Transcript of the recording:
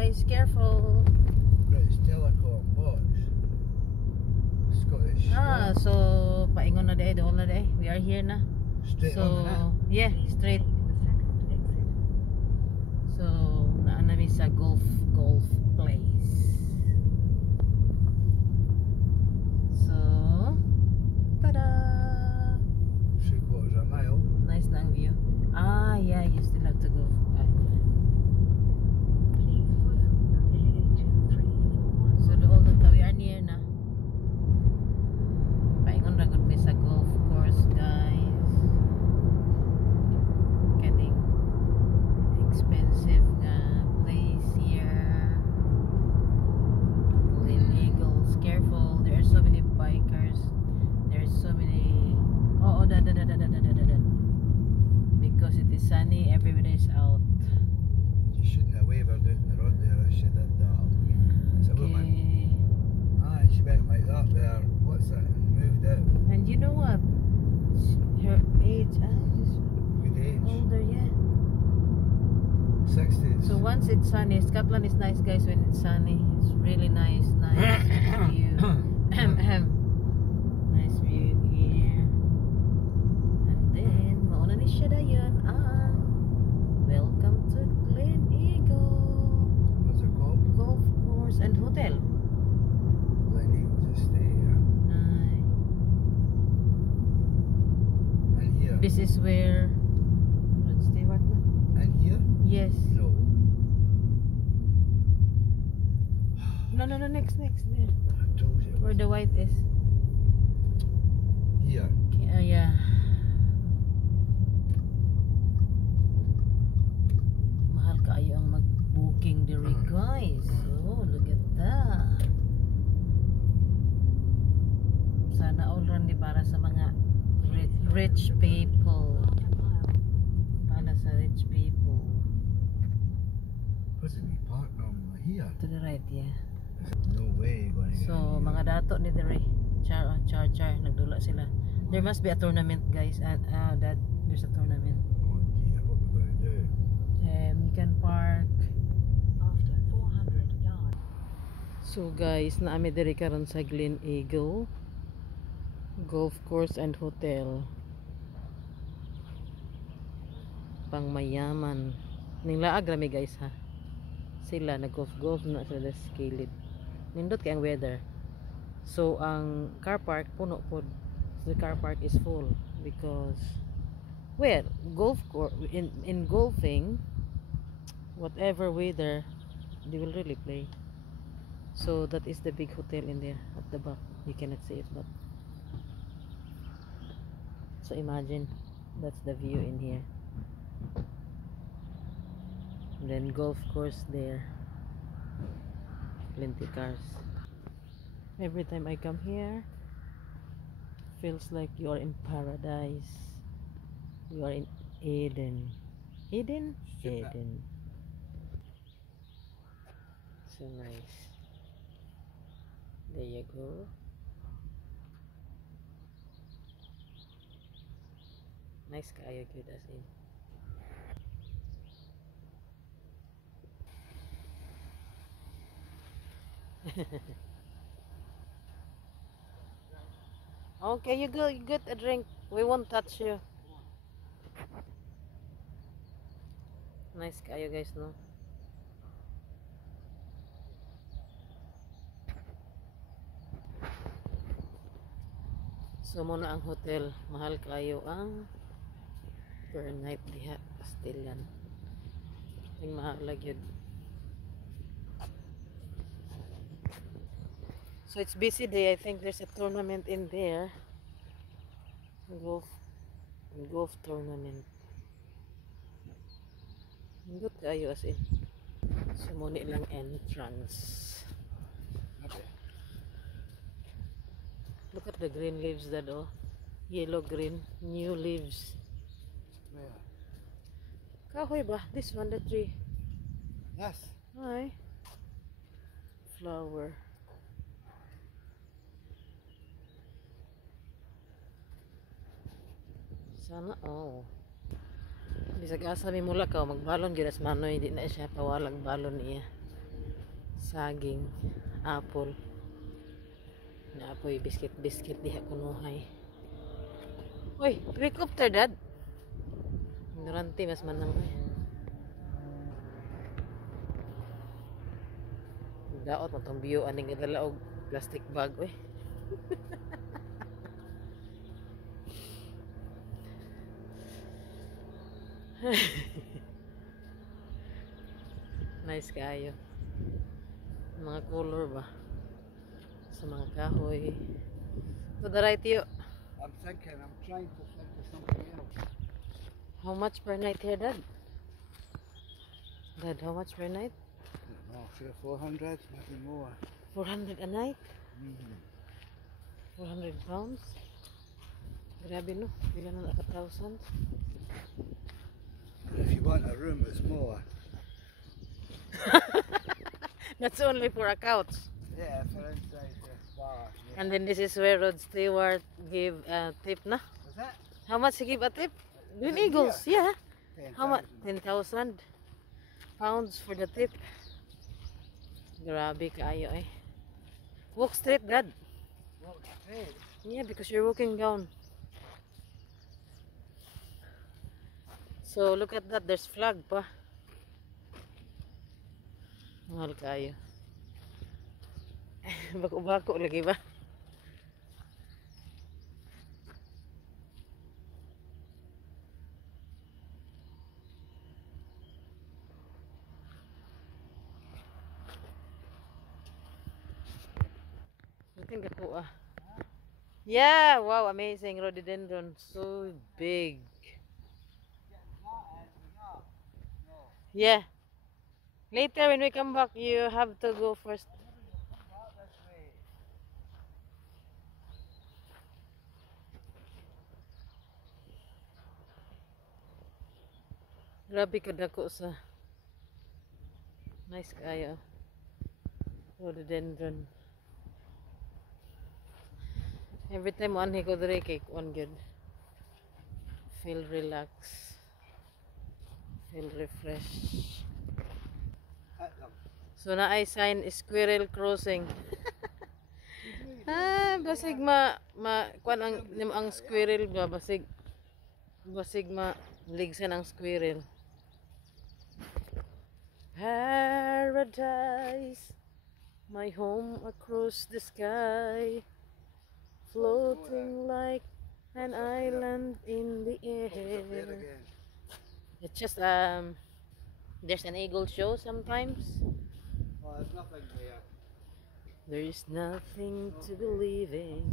guys, careful. British Telecom box. Scottish. So paingon na day, doon na day. We are here na. Straight So, on na. yeah, straight. So, naanami sa golf place. So, tada! 3/4 mile. Nice na ang view. Yeah, you still have to go. So, doon na we are near na. Paingon ra gud mi sa golf course, guys. Kaning expensive nga place here. Glen Eagles. Careful, there are so many bikers. There's so many. Because it is sunny, everybody is out. You shouldn't have wavered out in the road there. I should have It's a woman. She went like that there. What's that? And moved out. And you know what? Her age, just Good age. older, yeah. 60s. So once it's sunny, Scotland is nice, guys. When it's sunny, it's really nice view. Nice view here. And then, mauna ni siya dayon. Welcome to Glen Eagle What's it called? Golf Course and Hotel. Glen Eagles Estate. Aye. And here. This is where Rod Stewart na? And here? Yes. No. No, next there. I told you. Where the white is. Here. Yeah. Mahal kaayo ang mag-booking diri, guys. Oh, look at that. Sana all run di para sa mga rich people. Para sa rich people. What's it we park normally? Here. To the right, yeah. No way you're going to So, mga dato ni diri. Char, nagdula sila. There must be a tournament, guys. There's a tournament. Oh dear, what we're going to do? You can park. After 400 yards. So guys, naami diri karon sa Glen Eagle Golf Course and Hotel. Pang mayaman. Ning laag rami, guys, ha. Sila nag-golf na sila sa kilid. Nindot kay ang weather. So ang car park puno pod. So the car park is full because golf course in golfing, whatever weather, they will really play. So that is the big hotel in there at the back. You cannot see it, but so imagine that's the view in here. And then golf course there. Plenty cars. Every time I come here, feels like you are in paradise. You are in Eden. Eden? Eden. So nice. There you go. Nice kaya good as in. Okay, you go, you get a drink. We won't touch you. Nice kayo, guys, no? So muna ang hotel, mahal kayo ang per night diha, still yan. Yung mahalag yun. So it's busy day. I think there's a tournament in there. Golf tournament. Hindot kayo as in. So muna ilang entrance. Okay. Look at the green leaves that, oh. Yellow green, new leaves. Where? Kahoy ba? This one, the tree. Yes. Hi. Flower. Sana all. Bisag asa mi mula ka magbalon gyud as manoy, di na siya pawalag balon niya. saging, apple. Naapoy biscuit diha kunuhay. Uy, helicopter dad. Ignorante mas manang ay. Daot mo tong view aning idala og plastic bag oy. Nice kayo. Mga color ba? Sa mga kahoy. To the right you. I'm trying to think of something else. How much per night here, Dad? Dad, how much per night? No, 400, maybe more. 400 a night? Mm-hmm. 400 pounds? Grabe no, pila na naka-thousand. If you want a room, it's more. That's only for a couch. Yeah, for inside the bar. Yeah. And then this is where Rod Stewart give a tip na. Is that? How much he give a tip? Green Is it Eagles, yeah. 10,000. How much? 10,000 pounds for the tip. Grabe kayo eh. Walk straight, Dad. Walk straight. Yeah, because you're walking down. So look at that, there's flag pa. Mahal kayo. Bako-bako lagi ba? Buting ako ah. Yeah, wow, amazing rhododendron, so big. Yeah. Later when we come back, you have to go first. Grabe kadako sa. Nice kayo. Rhododendron. Every time one he go dre cake one good. Feel relaxed. Feel refreshed. So na ay sign squirrel crossing. Basig kuan ang squirrel ba basig ligsan ang squirrel. Paradise, my home across the sky, floating like an island in the There air. again. It's just there's an eagle show sometimes. Oh, there's nothing there. There is nothing to believe in.